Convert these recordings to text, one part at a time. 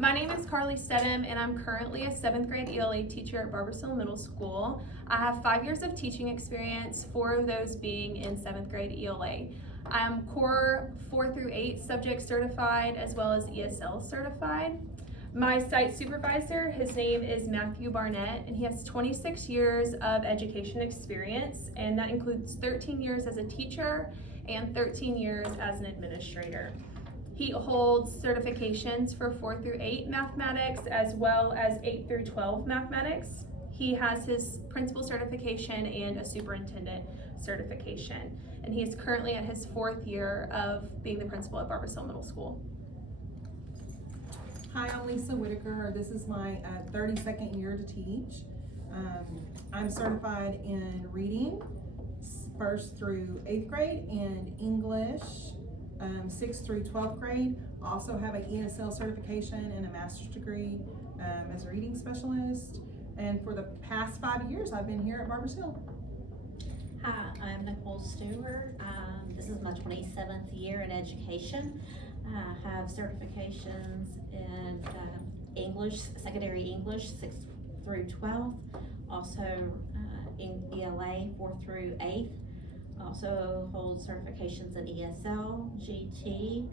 My name is Carly Stedham, and I'm currently a 7th grade ELA teacher at Barbers Hill Middle School. I have 5 years of teaching experience, 4 of those being in 7th grade ELA. I'm Core 4 through 8 subject certified as well as ESL certified. My site supervisor, his name is Matthew Barnett, and he has 26 years of education experience, and that includes 13 years as a teacher and 13 years as an administrator. He holds certifications for 4 through 8 mathematics as well as 8 through 12 mathematics. He has his principal certification and a superintendent certification, and he is currently at his 4th year of being the principal at Barbers Hill Middle School. Hi, I'm Lisa Whitaker. This is my 32nd year to teach. I'm certified in reading, 1st through 8th grade, and English, 6th through 12th grade. Also have an ESL certification and a master's degree as a reading specialist. And for the past 5 years, I've been here at Barbers Hill. Hi, I'm Nicole Stewart. This is my 27th year in education. I have certifications in English, secondary English, 6th through 12th. Also in ELA, 4th through 8th. Also hold certifications in ESL, GT.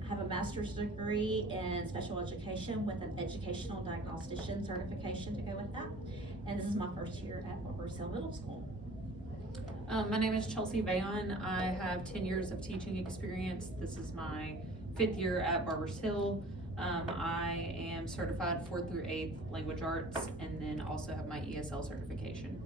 I have a master's degree in special education with an educational diagnostician certification to go with that. And this is my 1st year at Barbers Hill Middle School. My name is Chelsea Vayon. I have 10 years of teaching experience. This is my 5th year at Barbers Hill. I am certified 4th through 8th language arts, and then also have my ESL certification.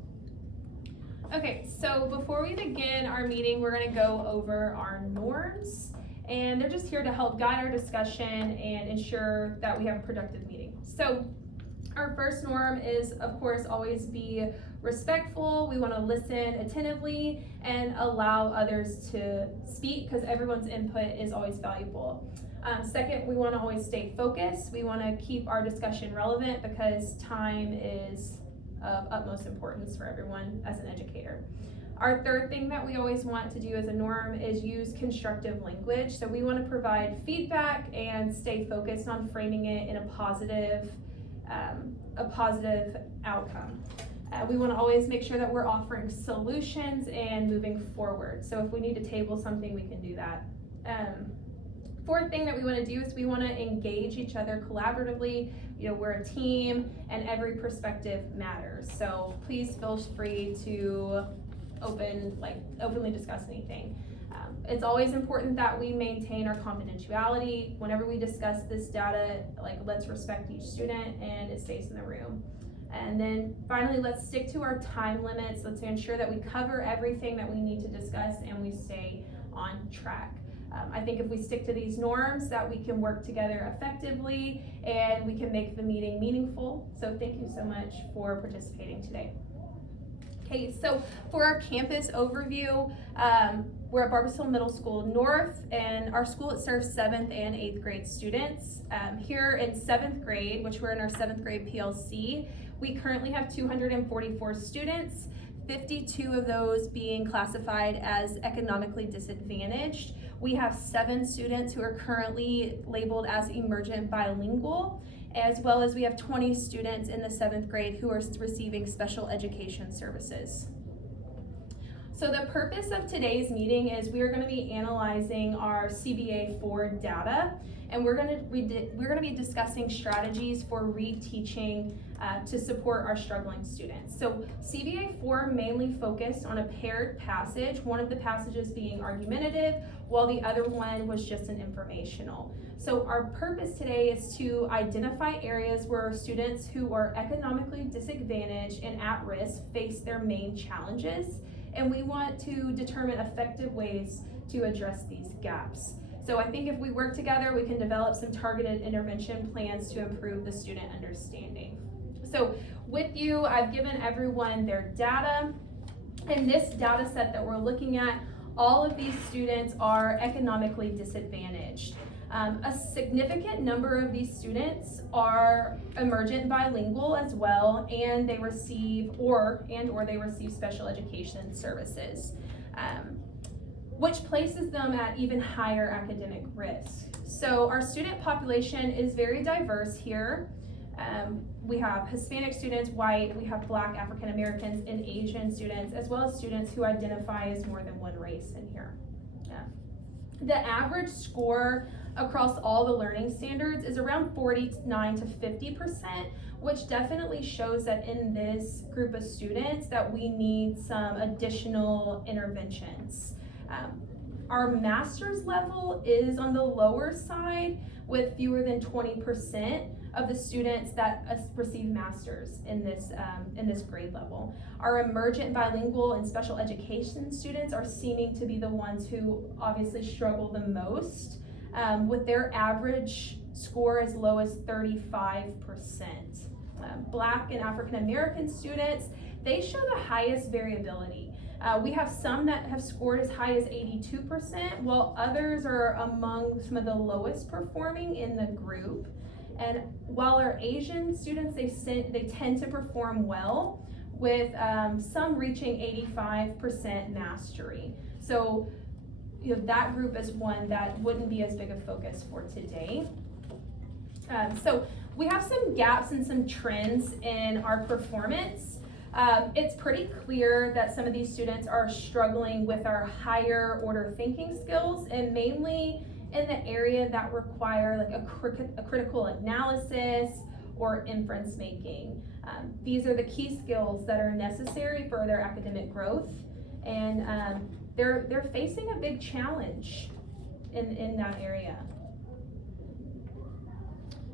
Okay, so before we begin our meeting, we're going to go over our norms, and they're just here to help guide our discussion and ensure that we have a productive meeting. So our first norm is, of course, always be respectful. We want to listen attentively and allow others to speak because everyone's input is always valuable. Second, we want to always stay focused. We want to keep our discussion relevant because time is of utmost importance for everyone as an educator. Our third thing that we always want to do as a norm is use constructive language. So we want to provide feedback and stay focused on framing it in a positive outcome. We want to always make sure that we're offering solutions and moving forward. So if we need to table something, we can do that. Fourth thing that we want to do is we want to engage each other collaboratively. You know, we're a team and every perspective matters. So please feel free to openly discuss anything. It's always important that we maintain our confidentiality. Whenever we discuss this data, let's respect each student and it stays in the room. And then finally, let's stick to our time limits. Let's ensure that we cover everything that we need to discuss and we stay on track. I think if we stick to these norms that we can work together effectively and we can make the meeting meaningful. So thank you so much for participating today. Okay, so for our campus overview, we're at Barbers Hill Middle School North, and our school, it serves 7th and 8th grade students. Here in 7th grade, which we're in our 7th grade PLC, we currently have 244 students, 52 of those being classified as economically disadvantaged. We have 7 students who are currently labeled as emergent bilingual, as well as we have 20 students in the 7th grade who are receiving special education services. So the purpose of today's meeting is we are going to be analyzing our CBA4 data, and we're going to be discussing strategies for reteaching to support our struggling students. So CBA4 mainly focused on a paired passage, one of the passages being argumentative, while the other one was just an informational. So our purpose today is to identify areas where students who are economically disadvantaged and at risk face their main challenges, and we want to determine effective ways to address these gaps. So I think if we work together, we can develop some targeted intervention plans to improve the student understanding. So with you, I've given everyone their data. In this data set that we're looking at, all of these students are economically disadvantaged. A significant number of these students are emergent bilingual as well, and they receive or they receive special education services. which places them at even higher academic risk. So our student population is very diverse here. We have Hispanic students, white, we have Black, African Americans, and Asian students, as well as students who identify as more than one race in here. The average score across all the learning standards is around 49 to 50%, which definitely shows that in this group of students that we need some additional interventions. Our master's level is on the lower side with fewer than 20% of the students that receive masters in this grade level. Our emergent bilingual and special education students are seeming to be the ones who obviously struggle the most, with their average score as low as 35%. Black and African American students, they show the highest variability. We have some that have scored as high as 82%, while others are among some of the lowest performing in the group. And while our Asian students, they tend to perform well, with some reaching 85% mastery. So that group is one that wouldn't be as big a focus for today. So we have some gaps and some trends in our performance. It's pretty clear that some of these students are struggling with our higher order thinking skills, and mainly in the area that require like a critical analysis or inference making. These are the key skills that are necessary for their academic growth, and they're facing a big challenge in that area.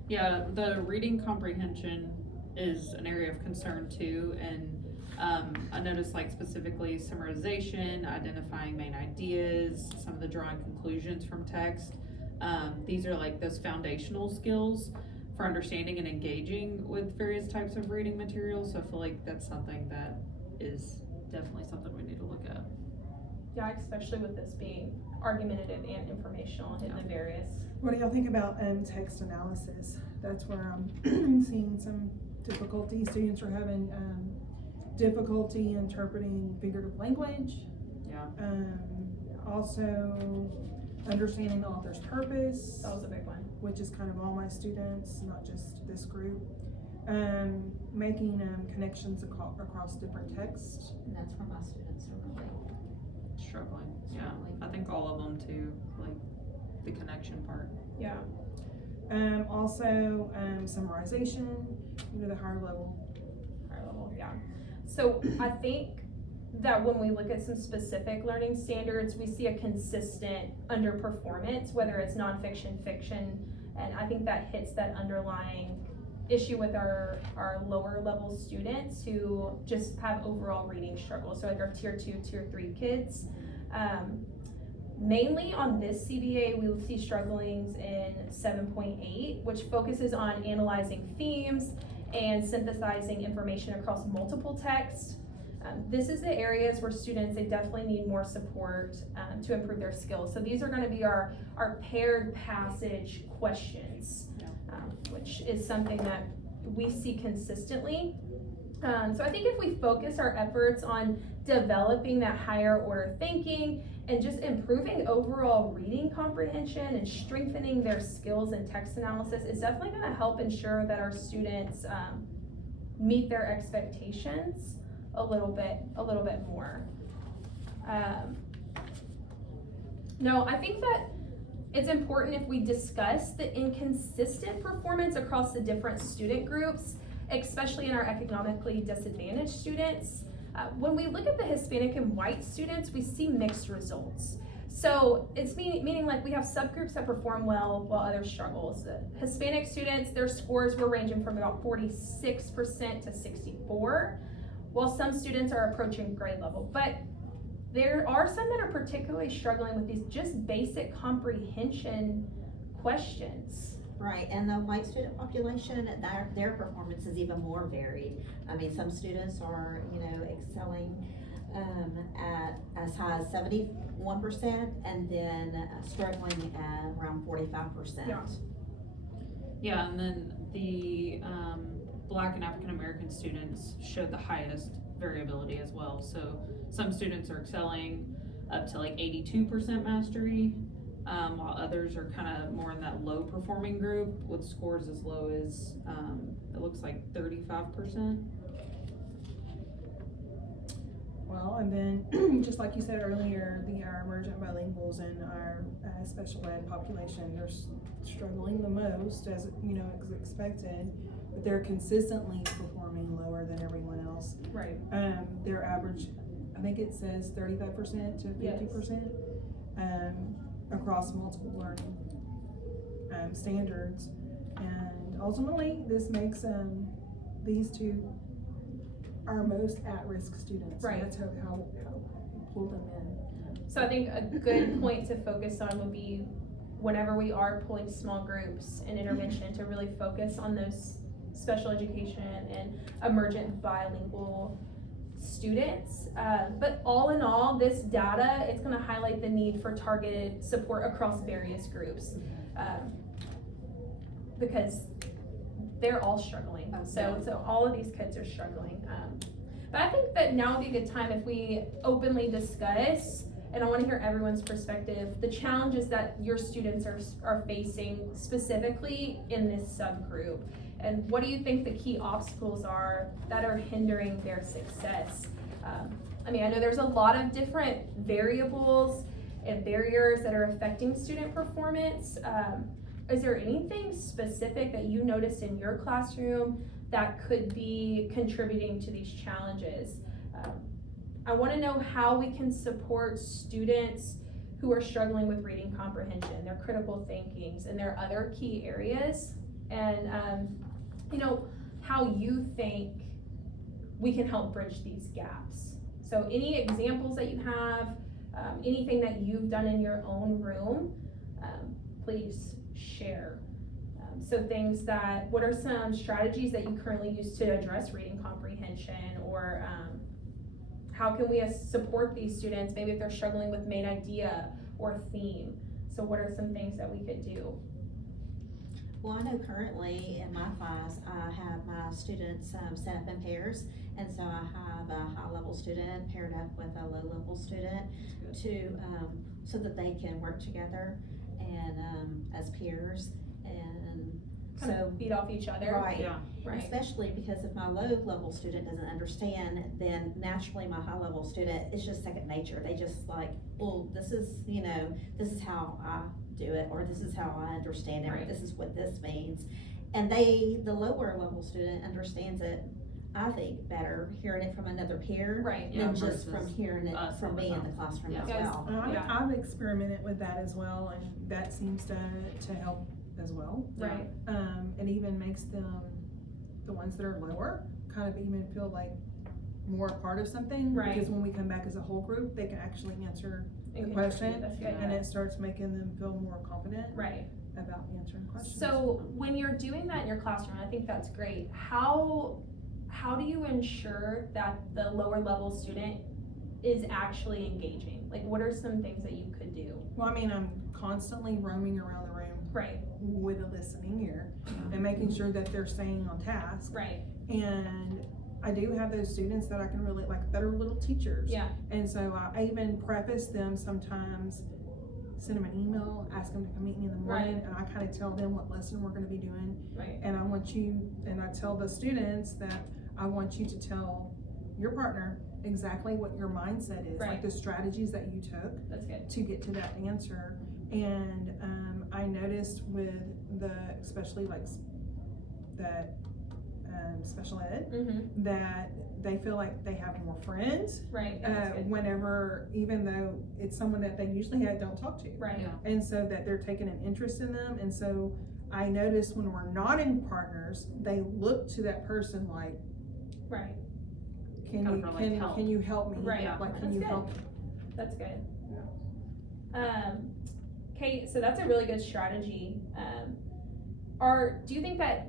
Yeah, the reading comprehension is an area of concern too, and I noticed like specifically summarization, identifying main ideas, some of the drawing conclusions from text. These are like those foundational skills for understanding and engaging with various types of reading materials. So I feel like that's something that is definitely something we need to look at. Yeah, especially with this being argumentative and informational in the various. What do y'all think about text analysis? That's where I'm seeing some difficulty. Students are having difficulty interpreting figurative language. Yeah. Also understanding the author's purpose, That was a big one. which is kind of all my students, not just this group. Making connections across different texts. And that's where my students are really Struggling. Yeah. struggling. I think all of them too, like the connection part. Yeah. Also summarization, the higher level. Yeah. So I think that when we look at some specific learning standards, we see a consistent underperformance, whether it's nonfiction, fiction, and I think that hits that underlying issue with our lower level students who just have overall reading struggles. So like our tier 2, tier 3 kids. Mainly on this CBA, we will see strugglings in 7.8, which focuses on analyzing themes and synthesizing information across multiple texts. This is the areas where students, they definitely need more support to improve their skills. So these are going to be our paired passage questions, which is something that we see consistently. So I think if we focus our efforts on developing that higher order thinking and just improving overall reading comprehension and strengthening their skills in text analysis, is definitely going to help ensure that our students meet their expectations a little bit more. Now, I think that it's important if we discuss the inconsistent performance across the different student groups, especially in our economically disadvantaged students. When we look at the Hispanic and white students, we see mixed results. So it's meaning like we have subgroups that perform well while others struggle. The Hispanic students, their scores were ranging from about 46% to 64%, while some students are approaching grade level. But there are some that are particularly struggling with these just basic comprehension questions. Right, and the white student population, their performance is even more varied. I mean, some students are, excelling at as high as 71%, and then struggling at around 45%. Yeah. Yeah, and then the Black and African American students showed the highest variability as well. So some students are excelling up to like 82% mastery, while others are kind of more in that low performing group with scores as low as, it looks like 35%. Well, and then, just like you said earlier, our emergent bilinguals and our special ed population, they're struggling the most, as you know, as expected, but they're consistently performing lower than everyone else. Right. Their average, I think it says 35% to 50%, across multiple learning standards, and ultimately, this makes these two our most at-risk students. Right. That's how we pull them in. So I think a good point to focus on would be whenever we are pulling small groups and intervention to really focus on those special education and emergent bilingual students. But all in all, this data, it's gonna highlight the need for targeted support across various groups. Because they're all struggling. So all of these kids are struggling. But I think that now would be a good time if we openly discuss, and I want to hear everyone's perspective, the challenges that your students are facing specifically in this subgroup. And what do you think the key obstacles are that are hindering their success? I mean, I know there's a lot of different variables and barriers that are affecting student performance. Is there anything specific that you noticed in your classroom that could be contributing to these challenges? I want to know how we can support students who are struggling with reading comprehension, their critical thinkings, and their other key areas, and you know, how you think we can help bridge these gaps. So any examples that you have, anything that you've done in your own room, please share. So things that, what are some strategies that you currently use to address reading comprehension, or how can we support these students, maybe if they're struggling with main idea or theme? So what are some things that we could do? Well, I know currently in my class, I have my students set up in pairs, and so I have a high-level student paired up with a low-level student to, so that they can work together and as peers, and Kind so. of feed off each other. Right. Yeah. Right. Especially because if my low-level student doesn't understand, then naturally my high-level student, it's just second nature. They just like, well, this is, you know, this is how I do it, or this is how I understand it, or Right. this is what this means. And the lower-level student understands it, I think, better hearing it from another peer Right. Yeah, than just from versus hearing it us from on the me in the class. classroom Yeah. as Yes. well. Yeah. I've experimented with that as well, and that seems to help as well. Right. It even makes them, the ones that are lower, kind of even feel like more a part of something. Right. Because when we come back as a whole group, they can actually answer And the contribute. question, That's good. and it starts making them feel more confident Right. about answering questions. So when you're doing that in your classroom, I think that's great. How do you ensure that the lower level student is actually engaging? Like, what are some things that you could do? Well, I mean, I'm constantly roaming around the room Right. with a listening ear and making sure that they're staying on task. Right. And I do have those students that I can really, like, that are little teachers. Yeah. And so I even preface them sometimes, send them an email, ask them to come meet me in the morning, Right. and I kind of tell them what lesson we're gonna be doing. Right. And I tell the students that I want you to tell your partner exactly what your mindset is, Right. like the strategies that you took That's good. to get to that answer. And I noticed with especially like that special ed, Mm-hmm. that they feel like they have more friends Right. That's good. whenever, even though it's someone that they usually don't talk to. Right. Yeah. And so that they're taking an interest in them. And so I notice when we're not in partners, they look to that person like, Right. can Kind you, of for, like, help. can you help me? Right. Like, can That's you good. help me? That's good. Kate, so that's a really good strategy. Do you think that,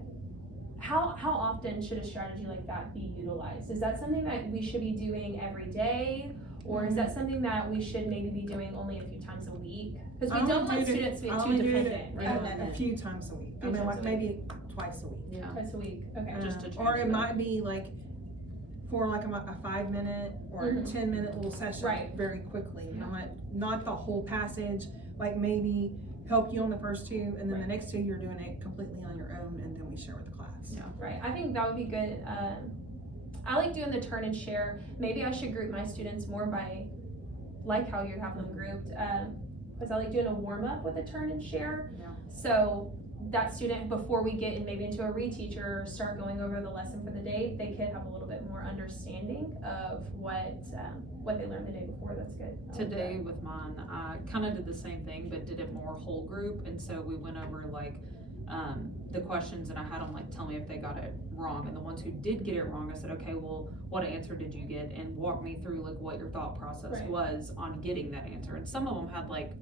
how often should a strategy like that be utilized? Is that something that we should be doing every day? Or is that something that we should maybe be doing only a few times a week? Because we I don't only want do it- students to I be only too do it, dependent. Yeah. a few times a week. I Few mean, times like a week. maybe twice a week. Yeah. Twice a week, okay. Just to Or it transfer. might be like for like a 5-minute or Mhm. 10-minute little session Right. very quickly, Yeah. not the whole passage, like maybe help you on the first 2 and then Right. the next 2 you're doing it completely on your own and then we share with the class. Yeah. Right, I think that would be good. I like doing the turn and share. Maybe I should group my students more by, like how you have them grouped, because I like doing a warm up with a turn and share. Yeah. So that student, before we get in maybe into a reteach or start going over the lesson for the day, they could have a little bit more understanding of what they learned the day before. That's good. I like Today with mine, I kind of did the same thing, but did it more whole group, and so we went over like, the questions, and I had them like tell me if they got it wrong, and the ones who did get it wrong, I said, okay, well, what answer did you get, and walk me through like what your thought process Right. was on getting that answer, and some of them had like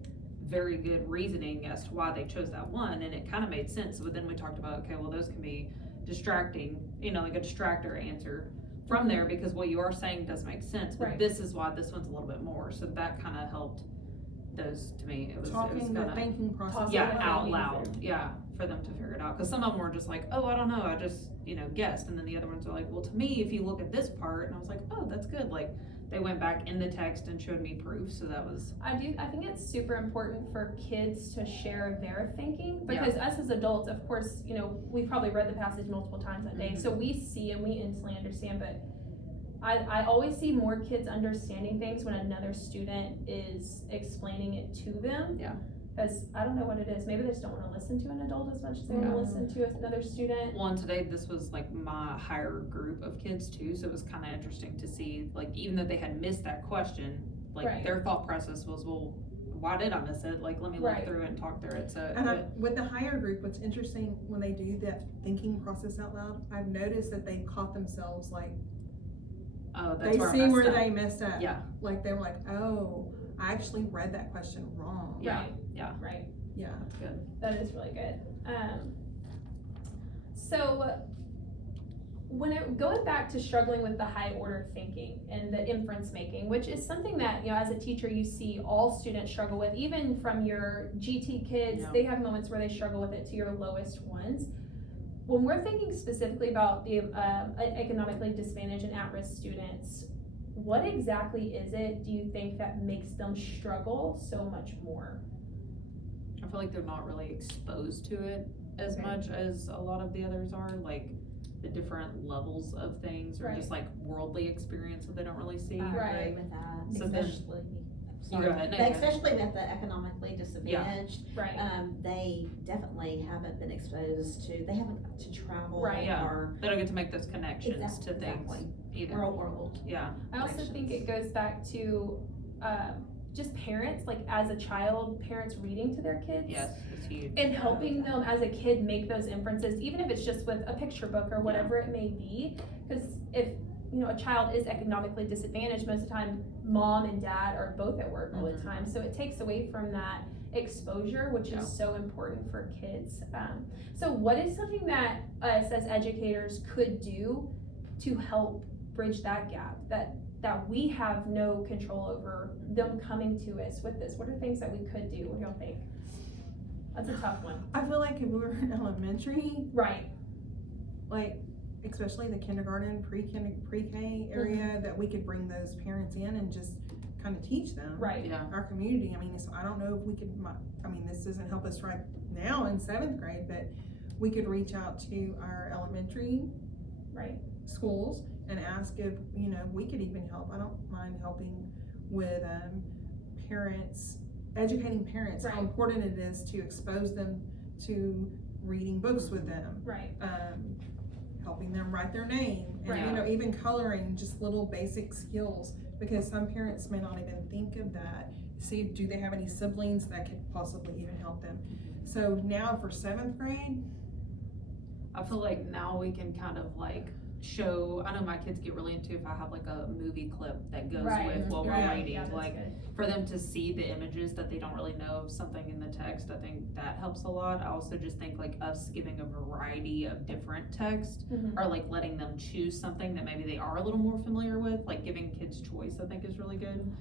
very good reasoning as to why they chose that one, and it kind of made sense, but then we talked about, okay, well, those can be distracting, like a distractor answer from there, because what you are saying does make sense, but Right. this is why this one's a little bit more, so that kind of helped those to me. It was Talking the kind of, thinking process. Toss yeah, it out out loud, yeah, for them to figure it out, because some of them were just like, oh, I don't know, I just, guessed, and then the other ones are like, well, to me, if you look at this part, and I was like, oh, that's good, like, they went back in the text and showed me proof, so that was, I think it's super important for kids to share their thinking, because us as adults, of course, we've probably read the passage multiple times that day, Mhm. so we see and we instantly understand, but I always see more kids understanding things when another student is explaining it to them. Yeah. Because I don't know what it is, maybe they just don't wanna listen to an adult as much as they wanna Yeah. listen to another student. well, and today, this was like my higher group of kids too, so it was kind of interesting to see, like, even though they had missed that question, like, Right. their thought process was, well, why did I miss it, like, let me look Right. through it and talk through it, so. And with the higher group, what's interesting when they do that thinking process out loud, I've noticed that they caught themselves like, Oh, that's they where I see messed where up. they messed up. Yeah. Like they were like, oh, I actually read that question wrong. Yeah. Right. Yeah. Right. Yeah. That's good. That is really good. So going back to struggling with the high order thinking and the inference making, which is something that, as a teacher, you see all students struggle with, even from your GT kids, Yeah. they have moments where they struggle with it to your lowest ones. When we're thinking specifically about the economically disadvantaged and at-risk students, what exactly is it, do you think, that makes them struggle so much more? I feel like they're not really exposed to it as Okay. much as a lot of the others are, like the different levels of things, or Right. just like worldly experience that they don't really see. I Right. agree with that, So then- especially, You go ahead, no, But go ahead. especially with the economically disadvantaged, Right. they definitely haven't been exposed to, they haven't got to travel Right. Yeah. or They don't get to make those connections to things Exactly. either. real world. Yeah. I also think it connections. goes back to just parents, like as a child, parents reading to their kids. Yes, it's huge. And helping them as a kid make those inferences, even if it's just with a picture book or whatever it may be. Because if, a child is economically disadvantaged, most of the time, mom and dad are both at work all the Mhm. time. So it takes away from that exposure, which Yeah. is so important for kids. So what is something that us as educators could do to help bridge that gap, that we have no control over them coming to us with this? What are things that we could do? What do y'all think? That's a tough one. I feel like if we were in elementary, Right. like especially the kindergarten, pre-K area, that we could bring those parents in and just kind of teach them. Right. Yeah. Our community, I mean, so I don't know if we could, this doesn't help us right now in 7th grade, but we could reach out to our elementary Right. schools and ask if, we could even help. I don't mind helping with, parents, educating parents, how Right. important it is to expose them to reading books with them. Right. Helping them write their name, and Right. even coloring, just little basic skills, because some parents may not even think of that. See, do they have any siblings that could possibly even help them? So now for 7th grade, I feel like now we can kind of like show, I know my kids get really into if I have like a movie clip that goes Right. with what we're Right. reading, Yeah, that's like good. for them to see the images that they don't really know of something in the text. I think that helps a lot. I also just think like us giving a variety of different text, Mhm. or like letting them choose something that maybe they are a little more familiar with, like giving kids choice, I think is really good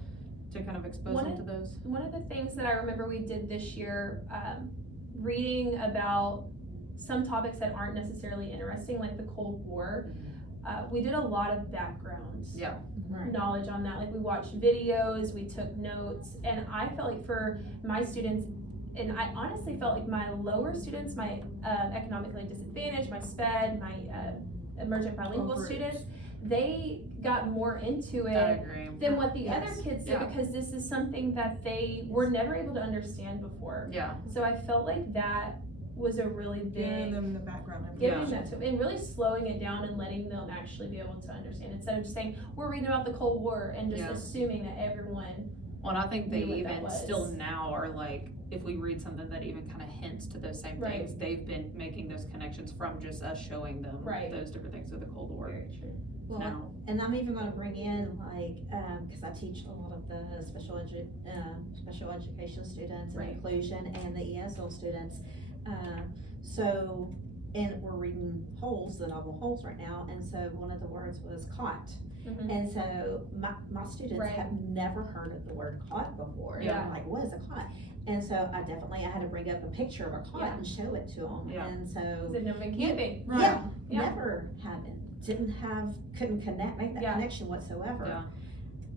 to kind of expose One them of- to those. One of the things that I remember we did this year, reading about some topics that aren't necessarily interesting, like the Cold War. we did a lot of background Yeah. knowledge on that. Like we watched videos, we took notes, and I felt like for my students, and I honestly felt like my lower students, my economically disadvantaged, my SPED, my emergent bilingual groups. students, they got more into I it agree. than what the Yes. other kids did Yeah. because this is something that they were never able to understand before. Yeah. So I felt like that was a really Giving big them the background giving information. that to them and really slowing it down and letting them actually be able to understand instead of just saying we're reading about the Cold War and just Yeah. assuming that everyone Well, and I think they knew what that even was. still now are like, if we read something that even kind of hints to those same Right. things, they've been making those connections from just us showing them Right. those different things with the Cold War. very true. Well, Now, and I'm even gonna bring in like, cause I teach a lot of the special education students and Right. inclusion and the ESL students. So, and we're reading Holes, the novel Holes right now, and so one of the words was caught. Mhm. And so my students Right. have never heard of the word caught before. And Yeah. I'm like, what is a caught? And so I had to bring up a picture of a caught Yeah. and show it to them. Yeah. And so, Because they've never been camping. Right. yeah, Yeah. never had it, couldn't make that Yeah. connection whatsoever. Yeah.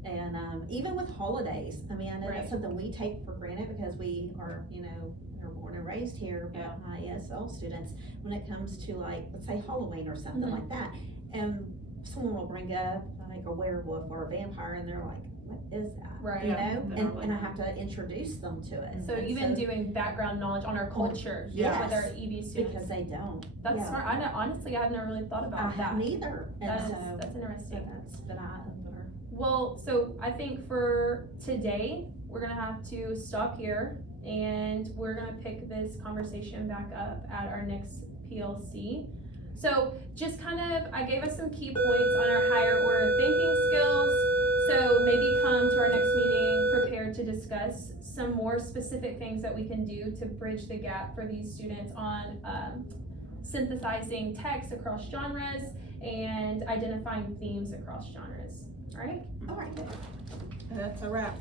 And, even with holidays, I mean, I know Right. that's something we take for granted because we are, we're born and raised here, Yeah. but my ESL students, when it comes to like, let's say Halloween or something Mhm. like that, and someone will bring up like a werewolf or a vampire and they're like, what is that? Right. You Yeah, know, they're and, like- and I have to introduce them to it. So And even doing background knowledge on our culture Yes. with our EB students. because they don't. That's yeah. smart. I know, honestly, I've never really thought I about that. haven't either, and That's, so, that's interesting. that's been eye opener. Well, so I think for today, we're gonna have to stop here and we're gonna pick this conversation back up at our next PLC. So just kind of, I gave us some key points on our higher order thinking skills. So maybe come to our next meeting prepared to discuss some more specific things that we can do to bridge the gap for these students on synthesizing text across genres and identifying themes across genres. All right? All right. That's a wrap.